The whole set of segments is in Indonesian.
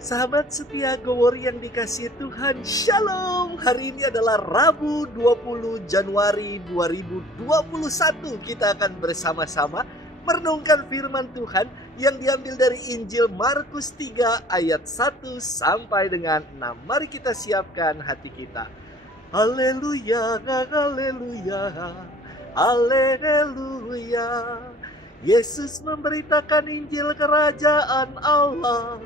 Sahabat setia Gowori yang dikasihi Tuhan, Shalom. Hari ini adalah Rabu 20 Januari 2021. Kita akan bersama-sama merenungkan firman Tuhan yang diambil dari Injil Markus 3 ayat 1 sampai dengan 6. Mari kita siapkan hati kita. Haleluya, haleluya, haleluya. Yesus memberitakan Injil kerajaan Allah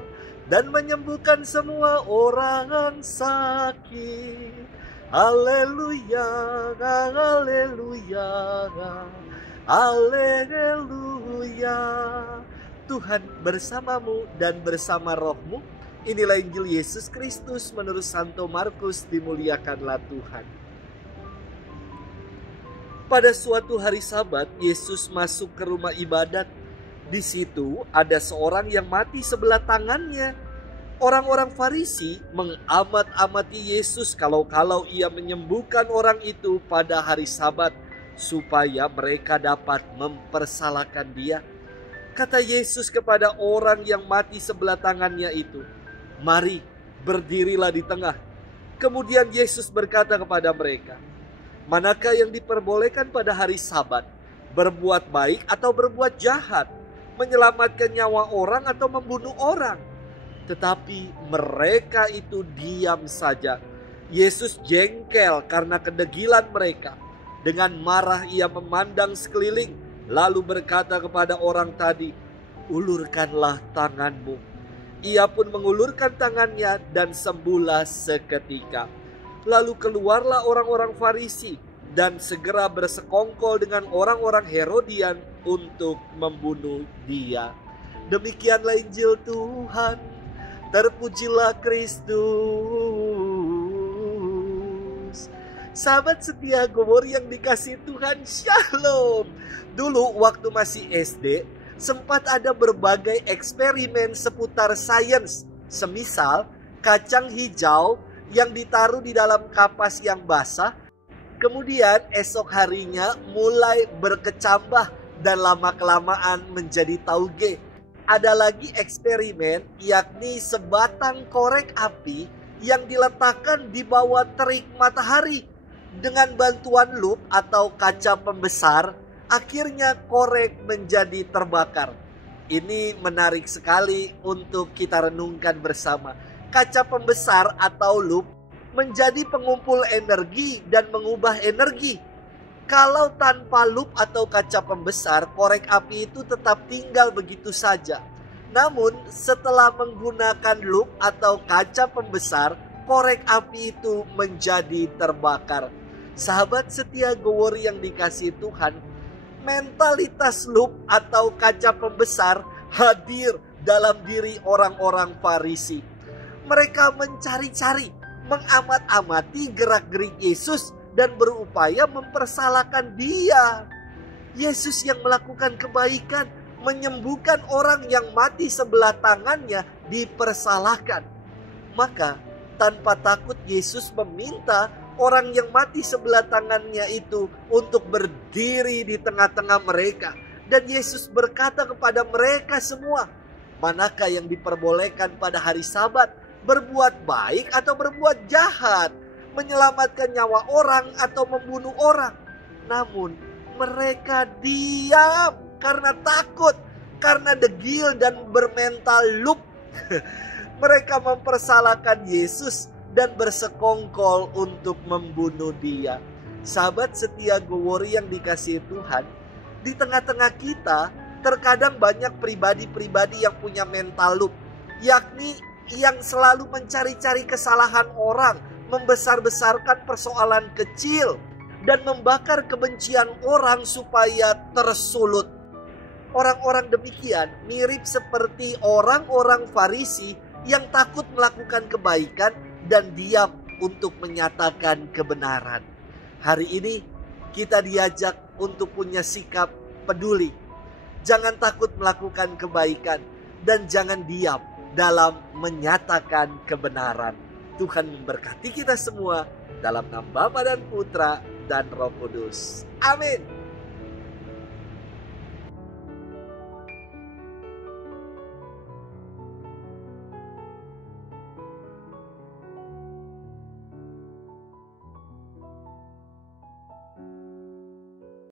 dan menyembuhkan semua orang sakit. Haleluya, haleluya, haleluya. Tuhan bersamamu dan bersama rohmu. Inilah Injil Yesus Kristus menurut Santo Markus. Dimuliakanlah Tuhan. Pada suatu hari Sabat, Yesus masuk ke rumah ibadat. Di situ ada seorang yang mati sebelah tangannya. Orang-orang Farisi mengamat-amati Yesus kalau-kalau ia menyembuhkan orang itu pada hari Sabat, supaya mereka dapat mempersalahkan dia. Kata Yesus kepada orang yang mati sebelah tangannya itu, "Mari, berdirilah di tengah." Kemudian Yesus berkata kepada mereka, "Manakah yang diperbolehkan pada hari Sabat? Berbuat baik atau berbuat jahat? Menyelamatkan nyawa orang atau membunuh orang?" Tetapi mereka itu diam saja. Yesus jengkel karena kedegilan mereka. Dengan marah ia memandang sekeliling, lalu berkata kepada orang tadi, "Ulurkanlah tanganmu." Ia pun mengulurkan tangannya dan sembuhlah seketika. Lalu keluarlah orang-orang Farisi dan segera bersekongkol dengan orang-orang Herodian untuk membunuh dia. Demikianlah Injil Tuhan. Terpujilah Kristus. Sahabat setia Gowori yang dikasihi Tuhan, Shalom. Dulu waktu masih SD, sempat ada berbagai eksperimen seputar sains. Semisal kacang hijau yang ditaruh di dalam kapas yang basah, kemudian esok harinya mulai berkecambah dan lama-kelamaan menjadi tauge. Ada lagi eksperimen, yakni sebatang korek api yang diletakkan di bawah terik matahari. Dengan bantuan lup atau kaca pembesar, akhirnya korek menjadi terbakar. Ini menarik sekali untuk kita renungkan bersama. Kaca pembesar atau lup menjadi pengumpul energi dan mengubah energi. Kalau tanpa lup atau kaca pembesar, korek api itu tetap tinggal begitu saja. Namun setelah menggunakan lup atau kaca pembesar, korek api itu menjadi terbakar. Sahabat setia Gowori yang dikasihi Tuhan, mentalitas lup atau kaca pembesar hadir dalam diri orang-orang Farisi. Mereka mencari-cari, mengamat-amati gerak-gerik Yesus dan berupaya mempersalahkan dia. Yesus yang melakukan kebaikan, menyembuhkan orang yang mati sebelah tangannya, dipersalahkan. Maka tanpa takut Yesus meminta orang yang mati sebelah tangannya itu untuk berdiri di tengah-tengah mereka. Dan Yesus berkata kepada mereka semua, "Manakah yang diperbolehkan pada hari Sabat? Berbuat baik atau berbuat jahat? Menyelamatkan nyawa orang atau membunuh orang?" Namun mereka diam karena takut, karena degil dan bermental lup. Mereka mempersalahkan Yesus dan bersekongkol untuk membunuh dia. Sahabat setia Gowori yang dikasihi Tuhan, di tengah-tengah kita terkadang banyak pribadi-pribadi yang punya mental lup, yakni yang selalu mencari-cari kesalahan orang, membesar-besarkan persoalan kecil, dan membakar kebencian orang supaya tersulut. Orang-orang demikian mirip seperti orang-orang Farisi yang takut melakukan kebaikan dan diam untuk menyatakan kebenaran. Hari ini kita diajak untuk punya sikap peduli. Jangan takut melakukan kebaikan dan jangan diam dalam menyatakan kebenaran. Tuhan memberkati kita semua dalam nama Bapa dan Putra dan Roh Kudus. Amin.